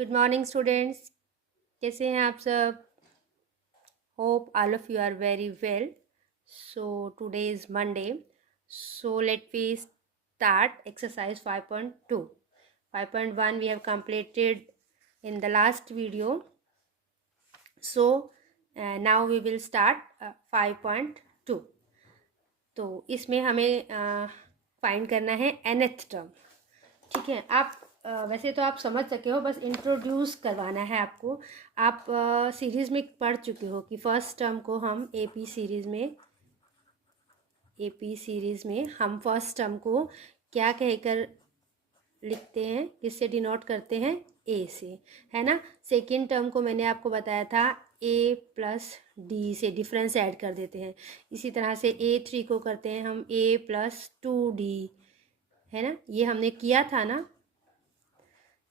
Good morning students. कैसे हैं आप सब? Hope all of you are very well. So today is Monday. So let we start exercise 5.2. 5.1 we have completed in the last video. So now we will start 5.2. तो इसमें हमें find करना है nth term. ठीक है. आप वैसे तो आप समझ सके हो, बस इंट्रोड्यूस करवाना है आपको. आप सीरीज़ में पढ़ चुके हो कि फर्स्ट टर्म को हम एपी सीरीज़ में हम फर्स्ट टर्म को क्या कहकर लिखते हैं, किससे डिनोट करते हैं? ए से, है ना. सेकेंड टर्म को मैंने आपको बताया था ए प्लस डी से डिफरेंस ऐड कर देते हैं. इसी तरह से A3 को करते हैं हम A प्लस 2D, है ना. ये हमने किया था ना.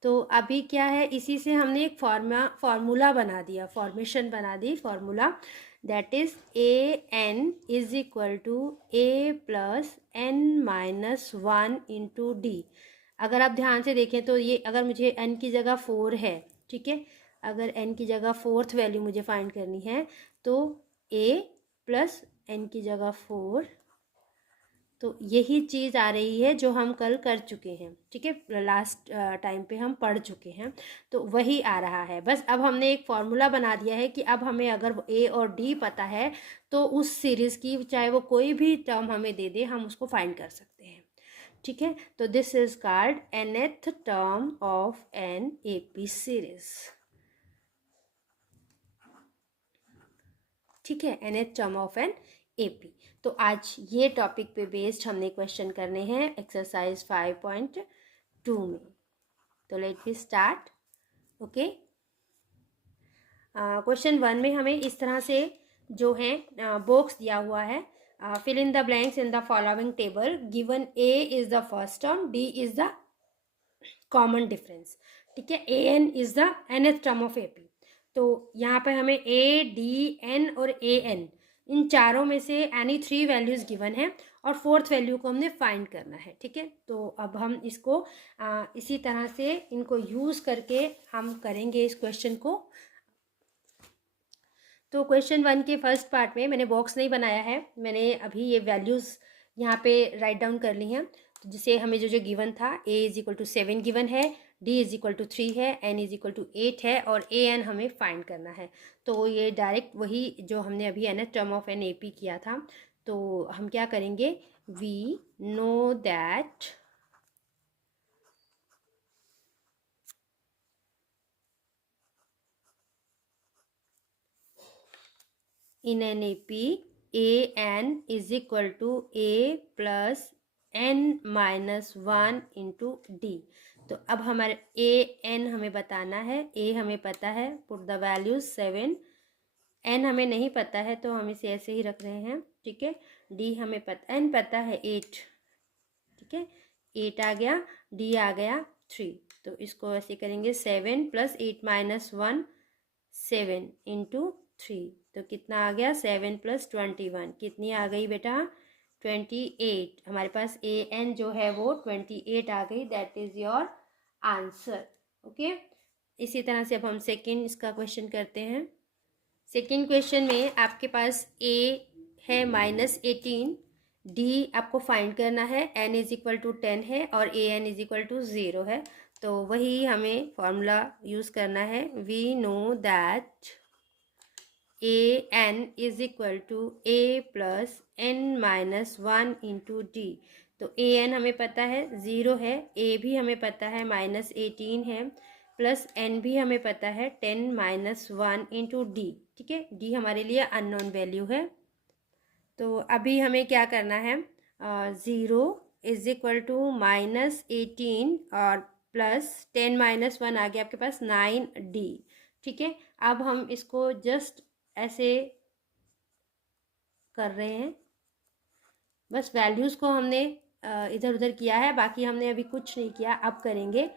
तो अभी क्या है, इसी से हमने एक फार्मूला बना दिया, फॉर्मेशन बना दी, formula. That is AN is equal to A plus N-1 into d. अगर आप ध्यान से देखें तो ये, अगर मुझे n की जगह 4 है, ठीक है, अगर n की जगह 4th वैल्यू मुझे फाइंड करनी है तो A प्लस n की जगह 4. तो यही चीज़ आ रही है जो हम कल कर चुके हैं, ठीक है, लास्ट टाइम पे हम पढ़ चुके हैं. तो वही आ रहा है. बस अब हमने एक फॉर्मूला बना दिया है कि अब हमें अगर ए और डी पता है तो उस सीरीज़ की चाहे वो कोई भी टर्म हमें दे दे, हम उसको फाइंड कर सकते हैं. ठीक है. तो this is called nth term of an AP series. ठीक है, nth term of an AP. तो आज ये टॉपिक पे बेस्ड हमने क्वेश्चन करने हैं एक्सरसाइज 5.2 में. तो let we start. Okay. Question 1 में हमें इस तरह से जो है बॉक्स दिया हुआ है. Fill in the blanks in the following table. Given A is the first term, D is the common difference. ठीक है. A N is the nth term of AP. तो यहाँ पर हमें ए डी एन और ए एन, इन चारों में से एनी 3 वैल्यूज़ गिवन है और 4th वैल्यू को हमने फाइंड करना है. ठीक है. तो अब हम इसको इसी तरह से इनको यूज़ करके हम करेंगे इस क्वेश्चन को. तो क्वेश्चन 1 के फर्स्ट पार्ट में मैंने बॉक्स नहीं बनाया है, मैंने अभी ये वैल्यूज़ यहाँ पे राइट डाउन कर ली हैं. तो जिसे हमें जो गिवन था, a is equal to 7 given है, d इज इक्वल टू 3 है, n इज इक्वल टू 8 है और a n हमें फाइंड करना है. तो ये डायरेक्ट वही जो हमने अभी nth term of an AP किया था. तो हम क्या करेंगे, we know that in an AP an is equal to a plus n-1 into D. तो अब हमारे ए एन हमें बताना है. ए हमें पता है, पुट द वैल्यूज 7. एन हमें नहीं पता है तो हम इसे ऐसे ही रख रहे हैं. ठीक है. डी हमें पता, एन पता है 8. ठीक है. 8 आ गया, डी आ गया 3. तो इसको ऐसे करेंगे 7 प्लस 8-1 7 इंटू 3. तो कितना आ गया, 7 प्लस 21. कितनी आ गई बेटा, 28. हमारे पास ए एन जो है वो 28 आ गई. That is your answer. Okay. इसी तरह से अब हम सेकेंड इसका क्वेश्चन करते हैं. सेकेंड क्वेश्चन में आपके पास ए है -18, डी आपको फाइंड करना है, एन इज इक्वल टू 10 है और A N is equal to 0 है. तो वही हमें फॉर्मूला यूज़ करना है. We know that A N is equal to A plus n-1 into D. तो ए एन हमें पता है 0 है, ए भी हमें पता है -18 है, प्लस एन भी हमें पता है 10-1 इंटू डी. ठीक है. डी हमारे लिए अननोन वैल्यू है. तो अभी हमें क्या करना है, 0 इज इक्वल टू -18 और प्लस 10-1 आ गया आपके पास 9d. ठीक है. अब हम इसको जस्ट ऐसे कर रहे हैं, बस वैल्यूज़ को हमने इधर उधर किया है, बाकी हमने अभी कुछ नहीं किया. अब करेंगे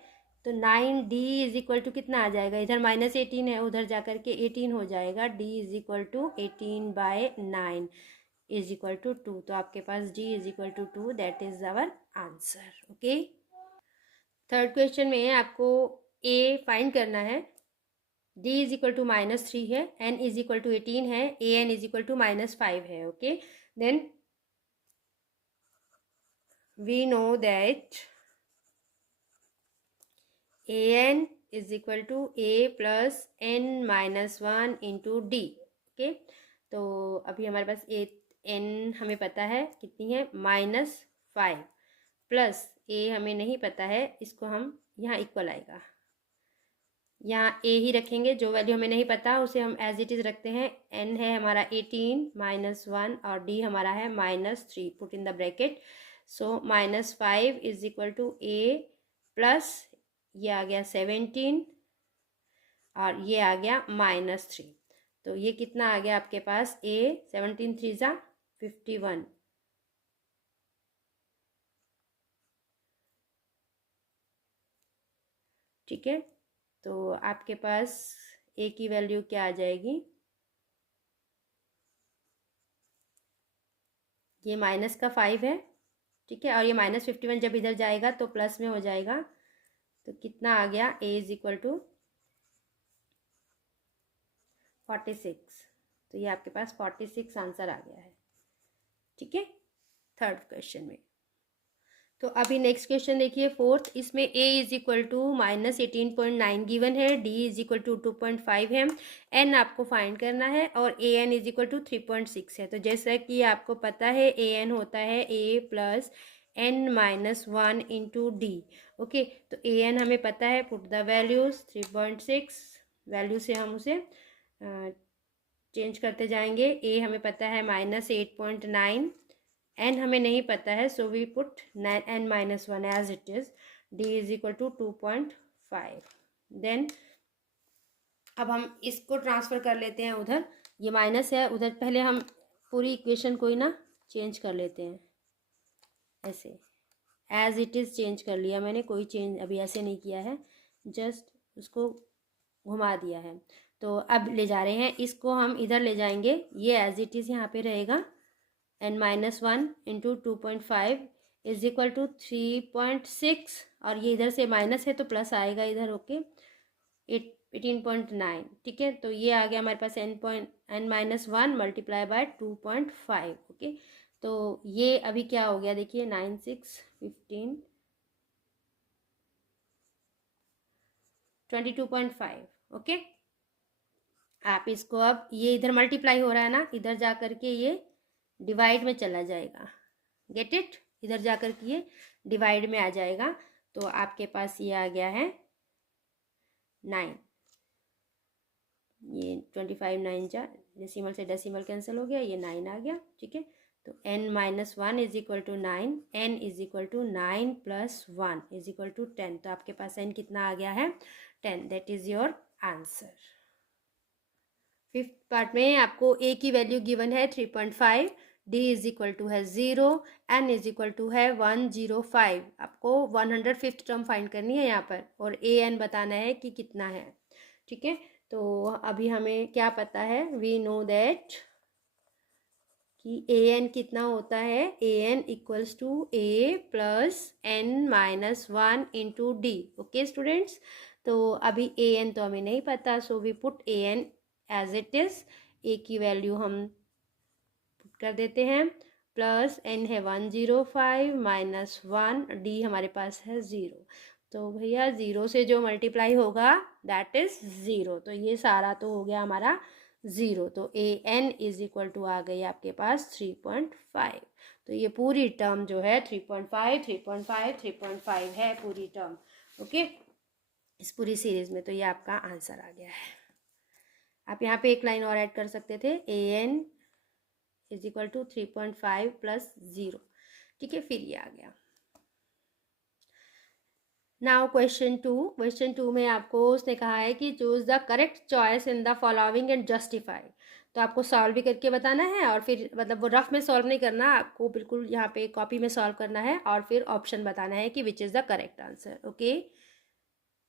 तो 9d इज इक्वल टू कितना आ जाएगा, इधर -18 है, उधर जा कर के 18 हो जाएगा. d is equal to 18/9 is equal to 2. तो आपके पास d is equal to 2. That is our answer. Okay. Third question में आपको ए फाइंड करना है, d इज इक्वल टू -3 है, n इज इक्वल टू 18 है, A N is equal to -5 है। Okay, then we know that A N is equal to A plus n -1 into D. Okay, तो अभी हमारे पास ए n हमें पता है कितनी है, -5 प्लस ए हमें नहीं पता है, इसको हम यहाँ इक्वल आएगा, यहाँ ए ही रखेंगे, जो वैल्यू हमें नहीं पता उसे हम एज इट इज़ रखते हैं। n है हमारा 18 -1 और d हमारा है -3, put in the bracket. So -5 is equal to A plus ये आ गया 17 और ये आ गया -3। तो ये कितना आ गया आपके पास, ए 17 3 ज़ा 51, ठीक है। तो आपके पास ए की वैल्यू क्या आ जाएगी, ये माइनस का 5 है, ठीक है, और ये -51 जब इधर जाएगा तो प्लस में हो जाएगा। तो कितना आ गया, ए इज इक्वल टू 46। तो ये आपके पास 46 आंसर आ गया है, ठीक है, थर्ड क्वेश्चन में। तो अभी नेक्स्ट क्वेश्चन देखिए, फोर्थ, इसमें a is equal to -18.9 given है, d इज इक्वल टू 2.5 है, n आपको फाइंड करना है और a n is equal to 3.6 है। तो जैसा कि आपको पता है a n होता है a plus n-1 into D. Okay, तो a n हमें पता है, पुट द वैल्यूज, 3.6 वैल्यू से हम उसे चेंज करते जाएंगे। a हमें पता है -8.9, n हमें नहीं पता है, so we put n-1 as it is, d is equal to 2.5। Then अब हम इसको ट्रांसफ़र कर लेते हैं उधर, ये माइनस है उधर, पहले हम पूरी इक्वेशन को ही ना चेंज कर लेते हैं, ऐसे एज इट इज़ चेंज कर लिया मैंने, कोई चेंज अभी ऐसे नहीं किया है, जस्ट उसको घुमा दिया है। तो अब ले जा रहे हैं इसको, हम इधर ले जाएंगे, ये एज इट इज़ यहाँ पे रहेगा, n-1 into 2.5 is equal to 3.6, और ये इधर से माइनस है तो प्लस आएगा इधर। ओके, 18.9, ठीक है। तो ये आ गया हमारे पास n-1 मल्टीप्लाई बाय 2.5। ओके, तो ये अभी क्या हो गया देखिए, 9 6 15 22.5। ओके, आप इसको, अब ये इधर मल्टीप्लाई हो रहा है ना, इधर जा करके ये डिवाइड में चला जाएगा, गेट इट, इधर जा कर के ये डिवाइड में आ जाएगा। तो आपके पास ये आ गया है 9, ये 25 9 जा, डेसिमल से डेसिमल कैंसिल हो गया, ये 9 आ गया, ठीक है। तो n-1 is equal to 9, n is equal to 9 plus 1 is equal to 10। तो आपके पास n कितना आ गया है, 10, that is your answer. Fifth part में आपको a की वैल्यू गिवन है 3.5, d इज इक्वल टू है 0, n इज इक्वल टू है 105। आपको 105th टर्म फाइंड करनी है यहाँ पर, और a n बताना है कि कितना है, ठीक है। तो अभी हमें क्या पता है, वी नो दैट कि a n कितना होता है, a n equals to a plus n-1 into D. Okay students, तो अभी a n तो हमें नहीं पता, so we put a n as it is, a की वैल्यू हम पुट कर देते हैं, प्लस n है 105 माइनस 1, d हमारे पास है 0। तो भैया 0 से जो मल्टीप्लाई होगा दैट इज 0, तो ये सारा तो हो गया हमारा 0। तो a n is equal to आ गई आपके पास 3.5। तो ये पूरी टर्म जो है 3.5 3.5 3.5 है पूरी टर्म। ओके, इस पूरी सीरीज में, तो ये आपका आंसर आ गया है। आप यहाँ पे एक लाइन और ऐड कर सकते थे, a n is equal to 3.5 plus 0, ठीक है, फिर ये आ गया। नाउ क्वेश्चन टू में आपको उसने कहा है कि choose the correct choice in the following and justify. तो आपको सॉल्व भी करके बताना है, और फिर मतलब वो रफ में सॉल्व नहीं करना, आपको बिल्कुल यहाँ पे कॉपी में सॉल्व करना है, और फिर ऑप्शन बताना है कि which is the correct answer. Okay,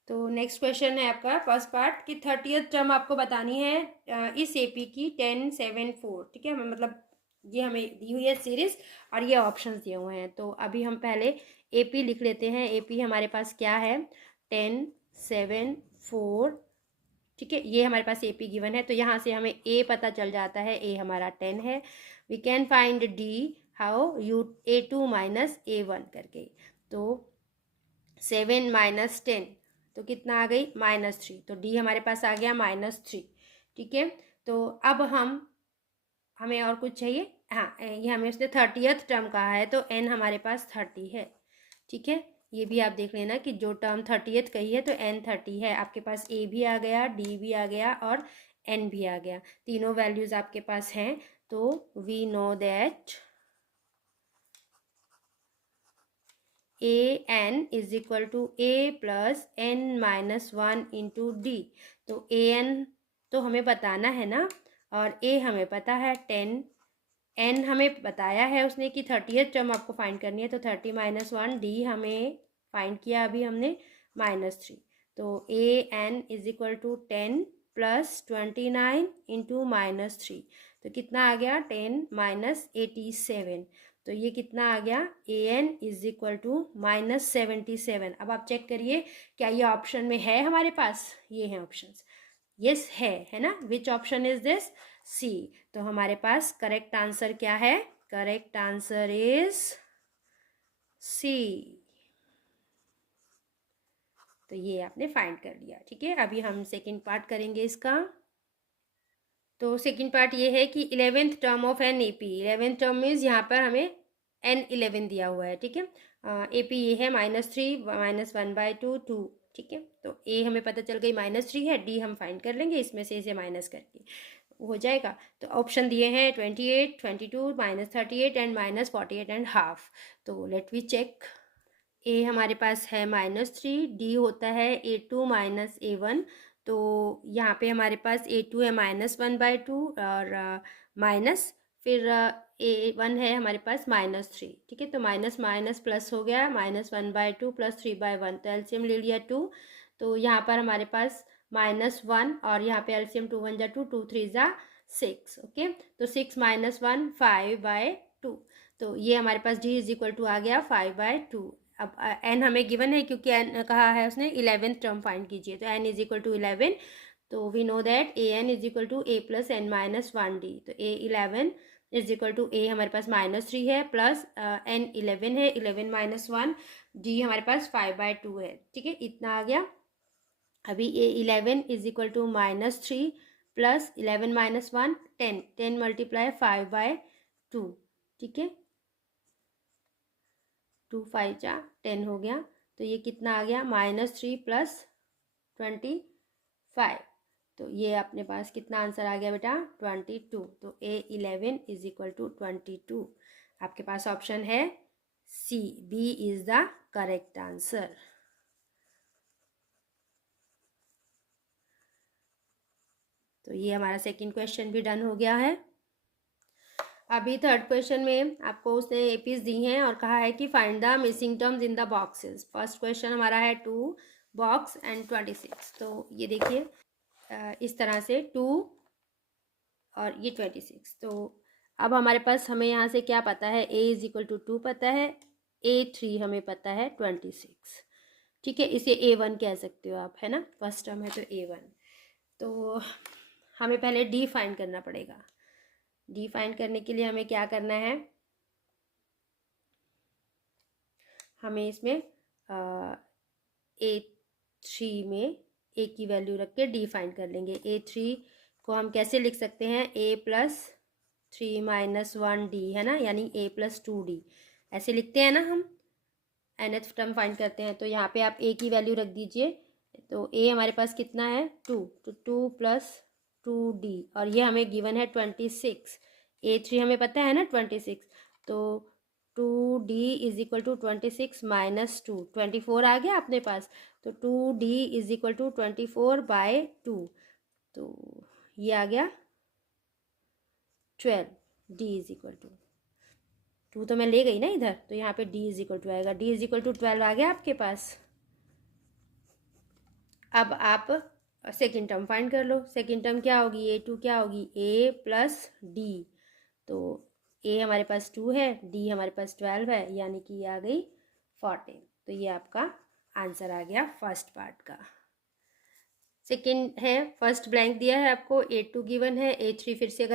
तो नेक्स्ट क्वेश्चन है आपका फर्स्ट पार्ट की 30th टर्म आपको बतानी है इस एपी की 1074, ठीक है, मतलब ये हमें दी हुई है सीरीज और ये ऑप्शंस दिए हुए हैं। तो अभी हम पहले एपी लिख लेते हैं। एपी हमारे पास क्या है, 10 7 4, ठीक है। ये हमारे पास AP गिवन है, तो यहाँ से हमें A पता चल जाता है, A हमारा 10 है। We can find D how, A2 minus A1 करके। तो 7 माइनस 10 तो कितना आ गई, -3। तो D हमारे पास आ गया -3, ठीक है। तो अब हमें और कुछ चाहिए, हाँ, ये हमें उसने 30th टर्म कहा है, तो N हमारे पास 30 है, ठीक है। ये भी आप देख लेना कि जो टर्म 30th कही है तो N 30 है। आपके पास A भी आ गया, D भी आ गया और N भी आ गया, तीनों वैल्यूज आपके पास हैं। तो we know that AN is equal to A plus N minus 1 into D। तो AN तो हमें बताना है ना, और A हमें पता है 10, N हमें बताया है उसने कि 30th टर्म आपको फाइंड करनी है, तो 30 माइनस 1, D हमें फाइंड किया अभी हमने -3। तो AN is equal to 10 plus 29 into -3, तो कितना आ गया 10 माइनस 87। तो ये कितना आ गया, AN इज इक्वल टू -77। अब आप चेक करिए क्या ये ऑप्शन में है हमारे पास, ये है ऑप्शंस, यस है ना। विच ऑप्शन इज दिस, सी। तो हमारे पास करेक्ट आंसर क्या है, करेक्ट आंसर इज सी। तो ये आपने फाइंड कर लिया, ठीक है। अभी हम सेकंड पार्ट करेंगे इसका। तो सेकंड पार्ट ये है कि 11th term of an AP, 11th term means यहाँ पर हमें N11 दिया हुआ है, ठीक है। AP ये है -3 -1/2 2, ठीक है। तो A हमें पता चल गई -3 है, D हम फाइंड कर लेंगे इसमें से, इसे माइनस करके हो जाएगा। तो ऑप्शन दिए हैं 28 22 -38 एंड -48.5। तो लेट वी चेक। A हमारे पास है -3, D होता है A2 माइनस A1। तो यहाँ पे हमारे पास A2 है -1/2 और माइनस, फिर A1 है हमारे पास -3, ठीक है। तो माइनस माइनस प्लस हो गया, -1/2 प्लस 3/1, तो एलसीएम ले लिया 2। तो यहाँ पर हमारे पास -1 और यहाँ पे एलसीएम 2 1 जा 2 2 3 जा 6, ओके। तो 6 माइनस 1 5/2। तो ये हमारे पास D इज इक्वल टू आ गया 5/2। अब N हमें गिवन है क्योंकि N कहा है उसने 11th टर्म फाइंड कीजिए, तो N इज इक्वल टू 11। तो we know that AN is equal to A plus N minus 1D। तो A11 is equal to A हमारे पास -3 है प्लस N11 है, 11 माइनस 1, D हमारे पास 5/2 है, ठीक है। इतना आ गया। अभी A11 is equal to -3 plus 11 minus 1 10, 10 multiply 5/2, ठीक है। 2 5 जा 10 हो गया। तो ये कितना आ गया, -3 प्लस 25। तो ये अपने पास कितना आंसर आ गया बेटा, 22। तो A11 इज इक्वल टू 22। आपके पास ऑप्शन है C, B is the correct answer. तो ये हमारा सेकंड क्वेश्चन भी डन हो गया है। अभी थर्ड क्वेश्चन में आपको उसने एपीज दी हैं और कहा है कि find the missing terms in the boxes. First question हमारा है 2 बॉक्स एंड 26। तो ये देखिए इस तरह से 2 और ये 26। तो अब हमारे पास हमें यहाँ से क्या पता है, A इज इक्वल टू 2 पता है, A3 हमें पता है 26, ठीक है। इसे A1 कह सकते हो आप, है ना, फर्स्ट टर्म है तो A1। तो हमें पहले D फाइंड करना पड़ेगा। D फाइंड करने के लिए हमें क्या करना है, हमें इसमें A3 में A की वैल्यू रख के D फाइंड कर लेंगे। A3 को हम कैसे लिख सकते हैं, A प्लस 3 माइनस 1D, है ना, यानी A प्लस 2D ऐसे लिखते हैं ना हम। nth टर्म फाइंड करते हैं, तो यहाँ पे आप A की वैल्यू रख दीजिए। तो A हमारे पास कितना है 2, तो 2 प्लस 2D, और ये हमें गिवन है 26। A3 हमें पता है ना 26। तो 2D is equal to 26 minus 2, 24 आ गया अपने पास। तो 2D इज इक्वल टू 24/2। तो ये आ गया 12। D इज इक्वल टू 2 तो मैं ले गई ना इधर, तो यहाँ पे D इज इक्वल टू आएगा, D इज इक्वल टू 12 आ गया आपके पास। अब आप सेकेंड टर्म फाइंड कर लो। सेकेंड टर्म क्या होगी, A2 क्या होगी, A प्लस D। तो A हमारे पास 2 है, D हमारे पास 12 है, यानी कि ये आ गई 14। तो ये आपका आंसर आ गया फर्स्ट पार्ट का। सेकंड है, फर्स्ट ब्लैंक दिया है आपको, A2 गिवन है, A3 फिर से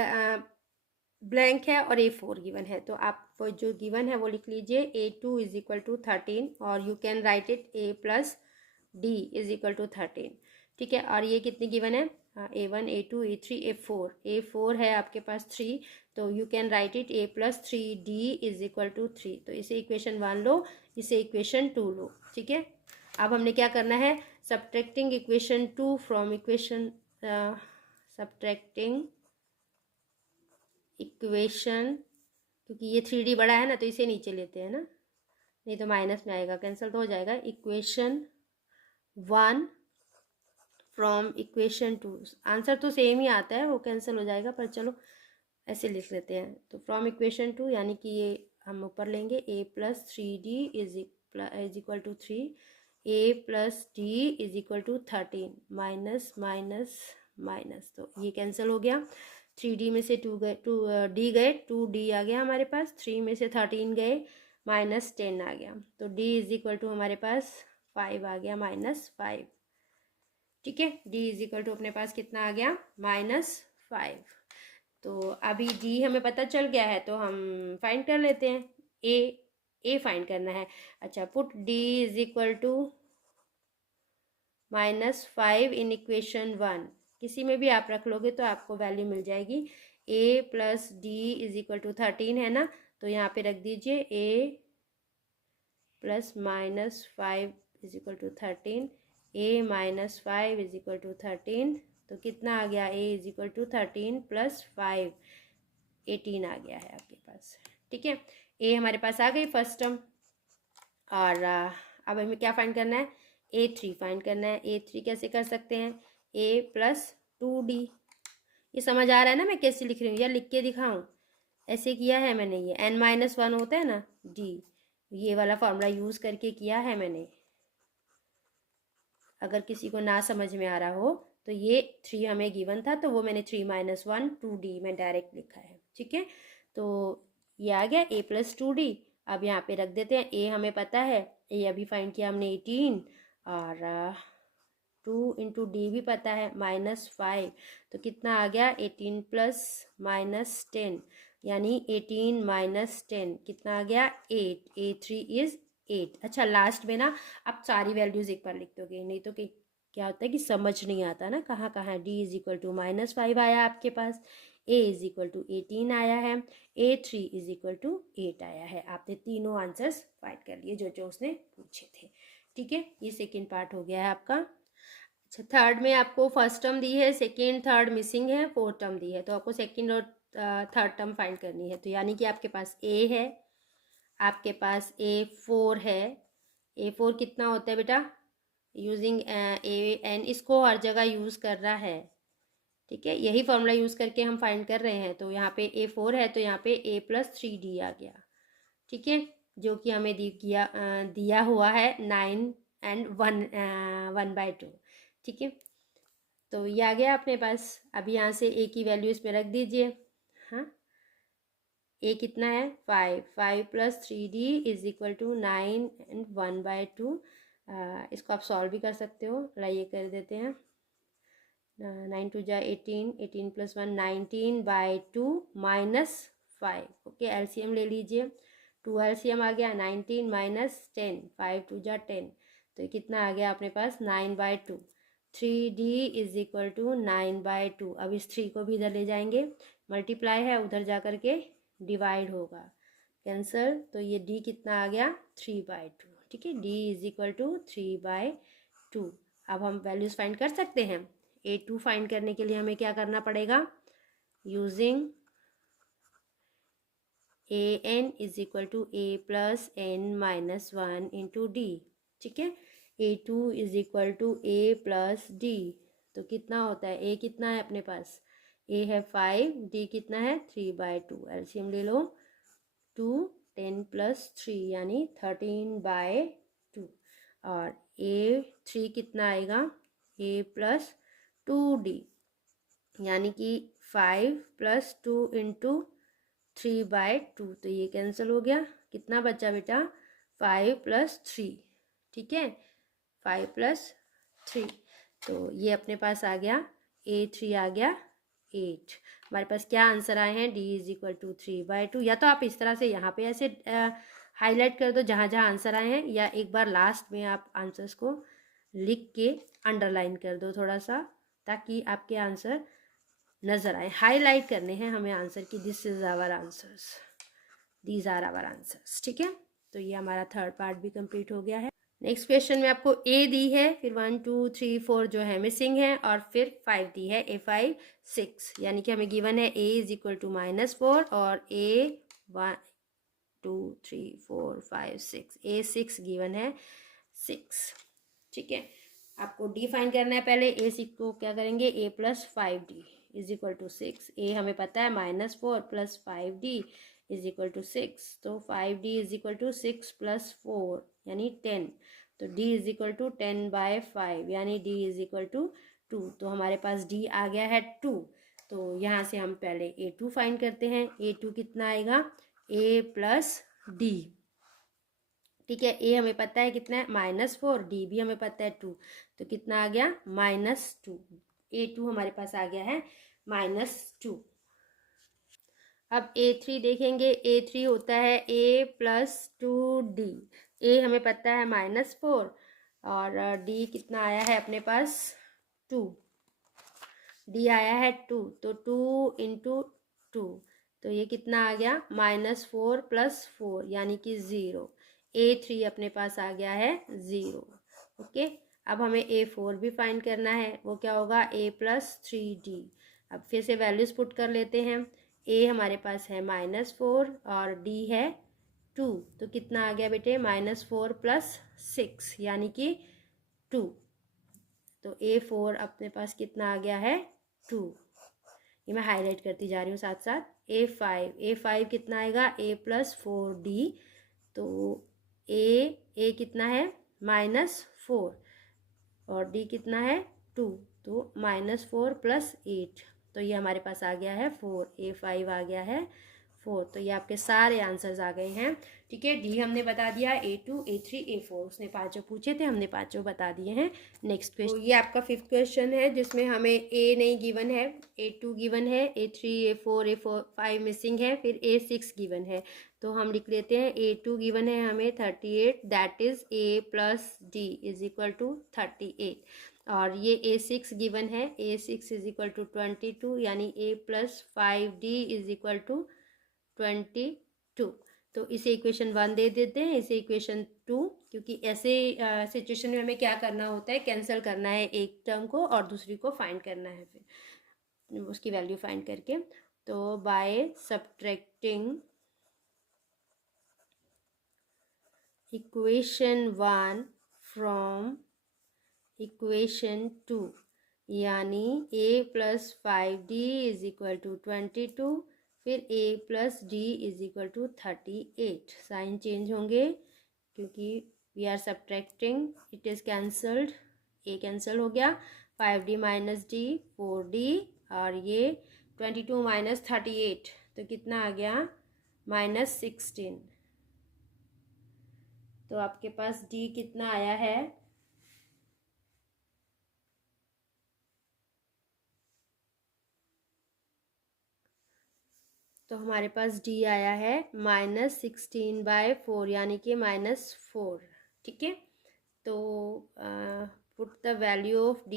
ब्लैंक है और A4 गिवन है। तो आप जो गिवन है वो लिख लीजिए, A2 इज इक्वल टू 13 और you can write it A plus D is equal to 13। ठीक है, और ये कितनी गिवन है, A1 A2 A3 A4, A4 है आपके पास 3, तो you can write it A plus 3D is equal to 3। तो इसे इक्वेशन 1 लो, इसे इक्वेशन 2 लो। ठीक है, अब हमने क्या करना है, subtracting equation 2 from equation, subtracting equation, क्योंकि ये 3D बड़ा है ना तो इसे नीचे लेते हैं ना, नहीं तो माइनस में आएगा, कैंसिल तो हो जाएगा। इक्वेशन 1 फ्रॉम इक्वेशन 2, आंसर तो सेम ही आता है, वो कैंसिल हो जाएगा, पर चलो ऐसे लिख लेते हैं। तो फ्रॉम इक्वेशन 2 यानी कि ये हम ऊपर लेंगे, A plus 3D is equal to 3, A plus D is equal to 13, minus minus minus, तो ये कैंसिल हो गया। 3D में से 2 गए, 2D गए, 2D आ गया हमारे पास, 3 में से 13 गए, माइनस 10 आ गया, तो D इज इक्वल टू हमारे पास 5 आ गया, -5। ठीक है, D इज इक्वल टू अपने पास कितना आ गया, -5। तो अभी D हमें पता चल गया है, तो हम फाइंड कर लेते हैं, A फाइंड करना है। अच्छा, put D is equal to -5 in equation 1, किसी में भी आप रख लोगे तो आपको वैल्यू मिल जाएगी। A plus D is equal to 13 है ना, तो यहाँ पे रख दीजिए A plus -5 is equal to 13, A -5 is equal to 13, तो कितना आ गया, A is equal to 13 plus 5, 18 आ गया है आपके पास। ठीक है, A हमारे पास आ गई फर्स्ट टर्म, और अब हमें क्या फाइंड करना है, A3 फाइंड करना है। A3 कैसे कर सकते हैं, A प्लस 2D, ये समझ आ रहा है ना मैं कैसे लिख रही हूँ, या लिख के दिखाऊँ, ऐसे किया है मैंने, ये n-1 होता है ना D, ये वाला फॉर्मूला यूज़ करके किया है मैंने। अगर किसी को ना समझ में आ रहा हो तो ये 3 हमें गिवन था, तो वो मैंने 3-1 2D में डायरेक्ट लिखा है। ठीक है, तो ये आ गया A प्लस 2D। अब यहाँ पे रख देते हैं, A हमें पता है, A अभी फाइंड किया हमने 18, और 2 इंटू D भी पता है -5, तो कितना आ गया, 18 प्लस -10, यानी 18 -10 कितना आ गया, 8। A3 is 8। अच्छा, लास्ट में ना आप सारी वैल्यूज़ एक बार लिख दोगे, नहीं तो क्या होता है कि समझ नहीं आता ना कहाँ कहाँ है। D इज इक्वल टू -5 आया आपके पास, A इज इक्वल टू 18 आया है, A3 इज इक्वल टू 8 आया है। आपने तीनों आंसर्स फाइंड कर लिए जो जो उसने पूछे थे। ठीक है, ये सेकेंड पार्ट हो गया है आपका। अच्छा, थर्ड में आपको फर्स्ट टर्म दी है, सेकेंड थर्ड मिसिंग है, फोर्थ टर्म दी है, तो आपको सेकेंड और थर्ड टर्म फाइंड करनी है। तो यानी कि आपके पास A है, आपके पास A4 है। A4 कितना होता है बेटा, यूजिंग AN, इसको हर जगह यूज़ कर रहा है। ठीक है, यही फॉर्मूला यूज़ करके हम फाइंड कर रहे हैं। तो यहाँ पे A4 है, तो यहाँ पे A प्लस 3D आ गया। ठीक है, जो कि हमें दिया हुआ है 9 एंड 1/2। ठीक है, तो ये आ गया अपने पास। अभी यहाँ से A की वैल्यू इसमें रख दीजिए। हाँ, A कितना है, 5 plus 3D is equal to 9 and 1/2। इसको आप सॉल्व भी कर सकते हो, लाइए कर देते हैं। 9 2 जा 18, 18 प्लस 1 19/2 -5। ओके, एलसीएम ले लीजिए, 2 एलसीएम आ गया, 19 -10, 5 2 जा 10, तो ये कितना आ गया अपने पास, 9/2। 3D is equal to 9/2। अब इस 3 को भी इधर ले जाएंगे, मल्टीप्लाई है, उधर जा करके डिवाइड होगा, कैंसल, तो ये D कितना आ गया, 3/2। ठीक है, D इज इक्वल टू 3/2। अब हम वैल्यूज़ फाइंड कर सकते हैं। A2 फाइंड करने के लिए हमें क्या करना पड़ेगा, using AN is equal to A plus N-1 into D। ठीक है, A2 is equal to A plus D, तो कितना होता है, A कितना है अपने पास, A है 5, D कितना है 3/2, एलसीएम ले लो, 2 10 प्लस 3 यानी 13/2, और A3 कितना आएगा, A प्लस 2D, यानी कि 5 प्लस 2 इंटू 3/2, तो ये कैंसिल हो गया, कितना बचा बेटा, 5 प्लस 3। ठीक है, 5 प्लस 3, तो ये अपने पास आ गया A3 आ गया 8। हमारे पास क्या आंसर आए हैं, D इज इक्वल टू 3/2। या तो आप इस तरह से यहाँ पे ऐसे हाईलाइट कर दो जहाँ जहाँ आंसर आए हैं, या एक बार लास्ट में आप आंसर्स को लिख के अंडरलाइन कर दो थोड़ा सा, ताकि आपके आंसर नज़र आए। हाईलाइट करने हैं हमें आंसर की, this is our answers, these are our answers. ठीक है, तो ये हमारा थर्ड पार्ट भी कंप्लीट हो गया है। नेक्स्ट क्वेश्चन में आपको ए दी है, फिर 1 2 3 4 जो है मिसिंग है, और फिर 5 दी है, A5 6, यानी कि हमें गिवन है A इज इक्वल टू -4 और A 1 2 3 4 5 6, A6 गिवन है 6। ठीक है, आपको डी फाइन करना है पहले। A6 को क्या करेंगे, A plus 5D is equal to 6। A हमें पता है -4 plus 5D is equal to 6, तो 5D is equal to 6 plus 4 यानी 10, तो D इज इक्वल टू 10/5 यानी D इज इक्वल टू 2। तो हमारे पास D आ गया है 2। तो यहाँ से हम पहले A2 फाइंड करते हैं। A2 कितना आएगा, A प्लस D। ठीक है, A हमें पता है कितना है -4, D भी हमें पता है 2, तो कितना आ गया -2। A2 हमारे पास आ गया है -2। अब A3 देखेंगे, A3 होता है A प्लस 2D। A हमें पता है -4 और D कितना आया है अपने पास 2, D आया है 2, तो 2 इंटू 2, तो ये कितना आ गया -4 प्लस 4 यानी कि 0। A3 अपने पास आ गया है 0। ओके, अब हमें A4 भी फाइंड करना है, वो क्या होगा A प्लस 3D। अब फिर से वैल्यूज पुट कर लेते हैं। A हमारे पास है -4 और D है 2, तो कितना आ गया बेटे -4 प्लस 6 यानी कि 2। तो A4 अपने पास कितना आ गया है 2। ये मैं हाईलाइट करती जा रही हूँ साथ साथ। A5 कितना आएगा A प्लस 4D, तो A कितना है -4 और D कितना है 2, तो -4 प्लस 8, तो ये हमारे पास आ गया है 4। A5 आ गया है 4, तो ये आपके सारे आंसर्स आ गए हैं। ठीक है, D हमने बता दिया, A2 A3 A4 उसने पांचों पूछे थे, हमने पांचों बता दिए हैं। नेक्स्ट क्वेश्चन, तो ये आपका 5th क्वेश्चन है जिसमें हमें A नहीं गिवन है, A2 गिवन है, A3 A4 5 मिसिंग है, फिर A6 गिवन है। तो हम लिख लेते हैं A2 गिवन है हमें 38, that is A plus D is equal to 38, और ये A6 गिवन है, A6 इज इक्वल टू 22 यानी A plus 5D is equal to 22। तो इसे इक्वेशन 1 दे देते हैं, इसे इक्वेशन 2, क्योंकि ऐसे सिचुएशन में हमें क्या करना होता है, कैंसिल करना है एक टर्म को और दूसरी को फाइंड करना है, फिर उसकी वैल्यू फाइंड करके। तो by subtracting equation 1 from equation 2 यानी A plus 5D is equal to 22, फिर A plus D is equal to 38। Sign change होंगे क्योंकि we are subtracting, it is cancelled, A cancel हो गया, 5D माइनस D 4D, और ये 22 minus 38 तो कितना आ गया -16। तो आपके पास D कितना आया है, तो हमारे पास D आया है -16/4 यानी कि -4। ठीक है, तो put the value of D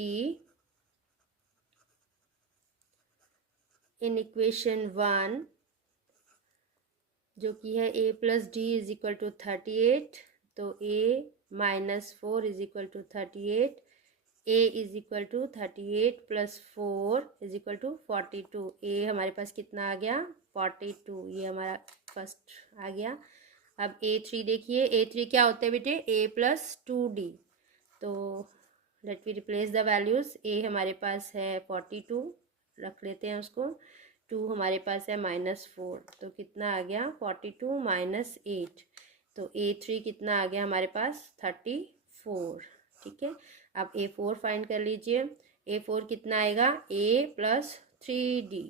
in equation 1 जो कि है A plus D is equal to 38, तो A -4 is equal to 38, A is equal to 38 plus 4 is equal to 42। A हमारे पास कितना आ गया 42, ये हमारा फर्स्ट आ गया। अब A3 देखिए, A3 क्या होता है बेटे A प्लस 2D, तो let we replace the values. A हमारे पास है 42, रख लेते हैं उसको, 2 हमारे पास है -4, तो कितना आ गया 42 माइनस 8, तो A3 कितना आ गया हमारे पास 34। ठीक है, अब A4 फाइंड कर लीजिए। A4 कितना आएगा A प्लस 3D,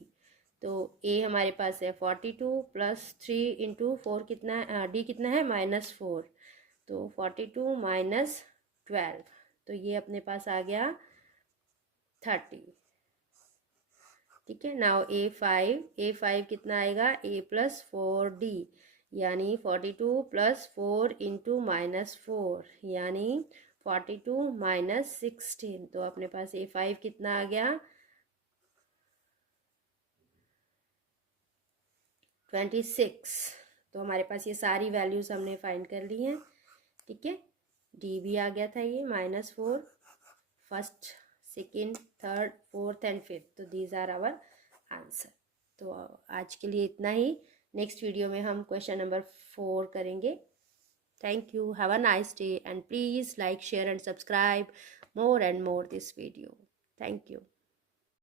तो A हमारे पास है 42 प्लस 3 इंटू 4 कितना है, D कितना है -4, तो 42 माइनस 12, तो ये अपने पास आ गया 30। ठीक है, नाउ A5 कितना आएगा, A+4D यानी 42 + 4 × -4 यानी 42 - 16। तो अपने पास A5 कितना आ गया, 26। तो हमारे पास ये सारी वैल्यूज़ हमने फाइंड कर ली हैं। ठीक है, डी भी आ गया था ये -4, first, second, third, fourth and fifth. तो दीज आर आवर आंसर। तो आज के लिए इतना ही। नेक्स्ट वीडियो में हम क्वेश्चन नंबर 4 करेंगे। Thank you, have a nice day and please like, share and subscribe more and more this video. Thank you.